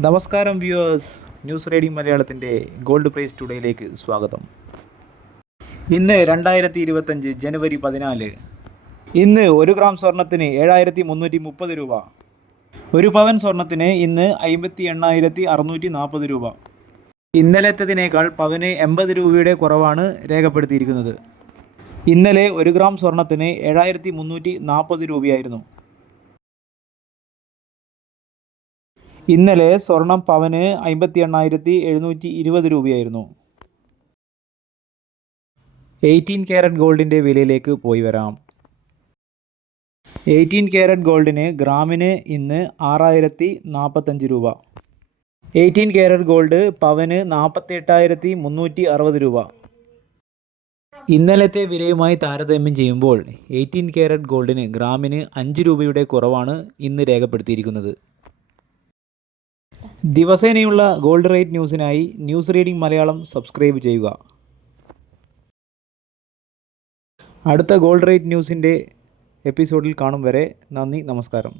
നമസ്കാരം viewers, news radio മലയാളത്തിൻ്റെ gold price ടുഡേയിലേക്ക് സ്വാഗതം. ഇന്ന് 2025 ജനുവരി 14. ഇന്ന് 1 ഗ്രാം സ്വർണത്തിന് 7330 രൂപ. 1 പവൻ സ്വർണത്തിന് ഇന്ന് 58,640 രൂപ. ഇന്നലത്തേതിനേക്കാൾ പവന് 80 രൂപയുടെ കുറവാണ് രേഖപ്പെടുത്തിയിരിക്കുന്നത്. ഇന്നലെ 1 ഗ്രാം സ്വർണത്തിന് 7340 രൂപയായിരുന്നു. ഇന്നലെ സ്വർണം പവന് 58,720 രൂപയായിരുന്നു. 18 ക്യാരറ്റ് ഗോൾഡിൻ്റെ വിലയിലേക്ക് പോയി വരാം. 18 ക്യാരറ്റ് ഗോൾഡിന് ഗ്രാമിന് ഇന്ന് 6,045 രൂപ. 18 ക്യാരറ്റ് ഗോൾഡ് പവന് 48,360 രൂപ. ഇന്നലത്തെ വിലയുമായി താരതമ്യം ചെയ്യുമ്പോൾ 18 ക്യാരറ്റ് ഗോൾഡിന് ഗ്രാമിന് 5 രൂപയുടെ കുറവാണ് ഇന്ന് രേഖപ്പെടുത്തിയിരിക്കുന്നത്. ദിവസേനയുള്ള ഗോൾഡ് റേറ്റ് ന്യൂസിനായി ന്യൂസ് റീഡിംഗ് മലയാളം സബ്സ്ക്രൈബ് ചെയ്യുക. അടുത്ത ഗോൾഡ് റേറ്റ് ന്യൂസിൻ്റെ എപ്പിസോഡിൽ കാണും വരെ നന്ദി, നമസ്കാരം.